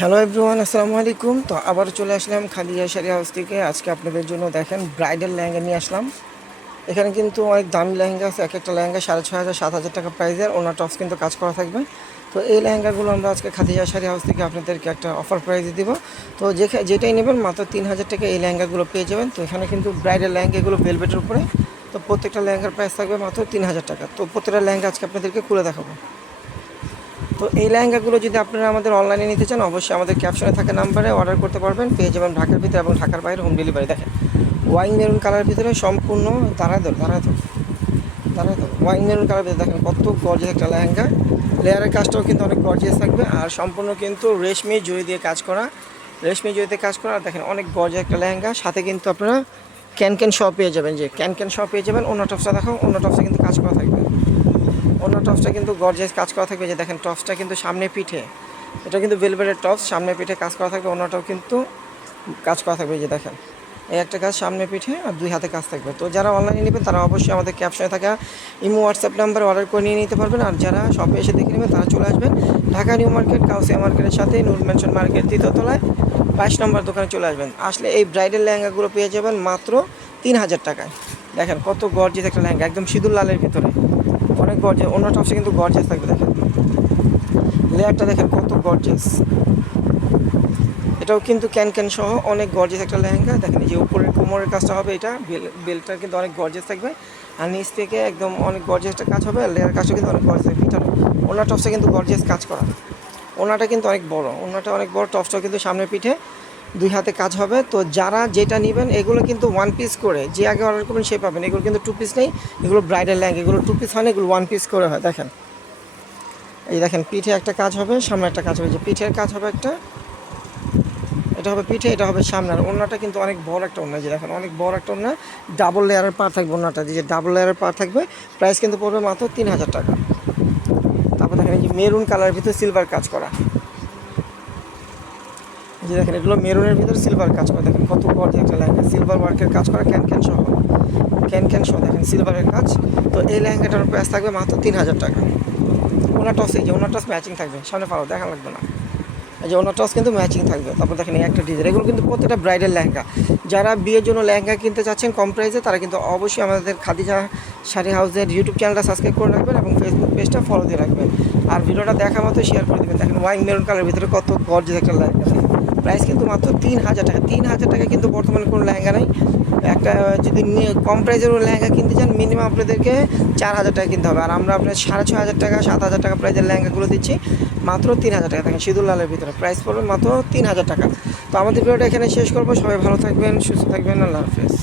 Hello everyone, আসসালামু আলাইকুম। তো আবার চলে আসলাম খাদিজা শাড়ি হাউস থেকে। আজকে আপনাদের জন্য দেখেন ব্রাইডাল লেহেঙ্গা নিয়ে আসলাম। এখানে কিন্তু অনেক দামি লেহেঙ্গা আছে। এক একটা লেহেঙ্গা 6,500 7,000 টাকা প্রাইসের। ওনার টপস কিন্তু কাজ করা থাকবে। তো এই লেহেঙ্গাগুলো আমরা আজকে খাদিজা শাড়ি হাউস থেকে আপনাদেরকে একটা অফার প্রাইসে দিব। তো যেটাই নেবেন মাত্র 3,000 টাকা এই লেহেঙ্গাগুলো পেয়ে যাবেন। তো এখানে কিন্তু ব্রাইডাল লেহেঙ্গাগুলো ভেলভেটের উপরে। তো প্রত্যেকটা লেহেঙ্গার প্রাইস থাকবে মাত্র 3,000 টাকা। তো প্রত্যেকটা লেহেঙ্গা আজকে আপনাদেরকে খুলে দেখাবো। তো এই লেহেঙ্গাগুলো যদি আপনারা আমাদের অনলাইনে নিতে চান, অবশ্যই আমাদের ক্যাপশনে থাকা নাম্বারে অর্ডার করতে পারবেন। পেয়ে যাবেন ঢাকার ভিতরে এবং ঢাকার বাইরে হোম ডেলিভারি। দেখেন ওয়াইন মেরুন কালারের ভিতরে সম্পূর্ণ দাঁড়ায় ওয়াইন মেরুন কালারের ভিতরে দেখেন কত গর্জিয়াস একটা লেহেঙ্গা। লেয়ারের কাজটাও কিন্তু অনেক গর্জিয়াস থাকবে আর সম্পূর্ণ কিন্তু রেশমি জড়ি দিয়ে কাজ করা। রেশমি জড়িতে কাজ করা আর দেখেন অনেক গর্জিয়াস একটা লেহেঙ্গা। সাথে কিন্তু আপনারা ক্যান শপ পেয়ে যাবেন। যে ক্যান শপ পেয়ে যাবেন। অন্য টপসটা দেখো, অন্য টপসটা কিন্তু কাজ করা থাকবে। অন্য টপসটা কিন্তু গর্জিয়াস কাজ করা থাকবে। যে দেখেন টপসটা কিন্তু সামনে পিঠে, এটা কিন্তু ভেলভেটের টপস, সামনে পিঠে কাজ করা থাকবে। অন্যটাও কিন্তু কাজ করা থাকবে। যে দেখেন এই একটা কাজ সামনে পিঠে আর দুই হাতে কাজ থাকবে। তো যারা অনলাইনে নেবেন তারা অবশ্যই আমাদের ক্যাপশনে থাকা ইমো হোয়াটসঅ্যাপ নাম্বারে অর্ডার করে নিয়ে নিতে পারবেন। আর যারা শপে এসে দেখে নেবেন তারা চলে আসবেন ঢাকা নিউ মার্কেট কাউসিয়া মার্কেটের সাথে নূর ম্যানশন মার্কেট 3য় তলায় 22 নম্বর দোকানে চলে আসবেন। আসলে এই ব্রাইডাল লেহেঙ্গাগুলো পেয়ে যাবেন মাত্র 3,000 টাকায়। দেখেন কত গর্জিয়াস একটা লেহেঙ্গা, একদম সিঁদুর লালের ভিতরে অনেক গর্জিয়াস। অন্য টপসে কিন্তু গর্জিয়াস থাকবে। দেখেন লেয়ারটা দেখেন কত গর্জিয়াস। এটাও কিন্তু ক্যান সহ অনেক গর্জিয়াস একটা লেহেঙ্গা। দেখেন যে উপরের কোমরের কাজটা হবে, এটা বেলটা কিন্তু অনেক গর্জিয়াস থাকবে। আর নিচ থেকে একদম অনেক গর্জিয়াস একটা কাজ হবে। আর লেয়ার কাজটা কিন্তু অনেক গর্জিয়াস থাকবে। পিঠানো ওনার টপসে কিন্তু গর্জিয়াস কাজ করা। ওনাটা কিন্তু অনেক বড়, ওনাটা অনেক বড়। টপসটাও কিন্তু সামনে পিঠে দুই হাতে কাজ হবে। তো যারা যেটা নেবেন এগুলো কিন্তু ওয়ান পিস করে, যে আগে অর্ডার করবেন সে পাবেন। এগুলো কিন্তু টু পিস নেই, এগুলো ব্রাইডাল লেহেঙ্গা। এগুলো টু পিস হয় না, এগুলো ওয়ান পিস করে হয়। দেখেন এই দেখেন পিঠে একটা কাজ হবে, সামনে একটা কাজ হবে। যে পিঠের কাজ হবে একটা, এটা হবে পিঠে, এটা হবে সামনে। আর ওড়নাটা কিন্তু অনেক বড় একটা ওড়না। যে দেখেন অনেক বড় একটা ওড়না, ডাবল লেয়ারের পার থাকবে ওড়নাটা। যে ডাবল লেয়ারের পার থাকবে। প্রাইস কিন্তু পড়বে মাত্র 3,000 টাকা। তারপর দেখেন এই যে মেরুন কালারের ভিতরে সিলভার কাজ করা। যে দেখেন এগুলো মেরুনের ভিতরে সিলভার কাজ করা। দেখেন কত বড় একটা লেহেঙ্গা, সিলভার ওয়ার্কের কাজ করা, ক্যান সহ দেখেন সিলভারের কাজ। তো এই লেহেঙ্গাটার প্রাইস থাকবে মাত্র 3,000 টাকা। ওনার টস, এই যে ওনার টস ম্যাচিং থাকবে। সামনে পারো দেখা লাগবে না। এই যে ওনার টস কিন্তু ম্যাচিং থাকবে। তারপর দেখেন এই একটা ডিজাইন। এগুলো কিন্তু প্রত্যেকটা ব্রাইডাল লেহেঙ্গা। যারা বিয়ের জন্য লেহেঙ্গা কিনতে চাচ্ছেন কম প্রাইসে, তারা কিন্তু অবশ্যই আমাদের খাদিজা শাড়ি হাউসের ইউটিউব চ্যানেলটা সাবস্ক্রাইব করে রাখবেন এবং ফেসবুক পেজটা ফলো দিয়ে রাখবেন। আর ভিডিওটা দেখা মতো শেয়ার করে দেবেন। দেখেন ওয়াইন মেরুন কালারের ভিতরে কত গর্জিয়াস একটা লেহেঙ্গা। প্রাইস কিন্তু মাত্র 3,000 টাকা। 3,000 টাকা কিন্তু বর্তমানে কোনো লেহেঙ্গা নেই। একটা যদি কম প্রাইসের লেহেঙ্গা কিনতে চান মিনিমাম আপনাদেরকে 4,000 টাকা কিনতে হবে। আর আমরা আপনার 6,500 টাকা 7,000 টাকা প্রাইসের লেহেঙ্গাগুলো দিচ্ছি মাত্র 3,000 টাকা। দেখেন সিঁদুর লালের ভিতরে প্রাইস পড়বে মাত্র 3,000 টাকা। তো আমাদের ভিডিওটা এখানে শেষ করবো। সবাই ভালো থাকবেন, সুস্থ থাকবেন। আল্লাহ হাফেজ।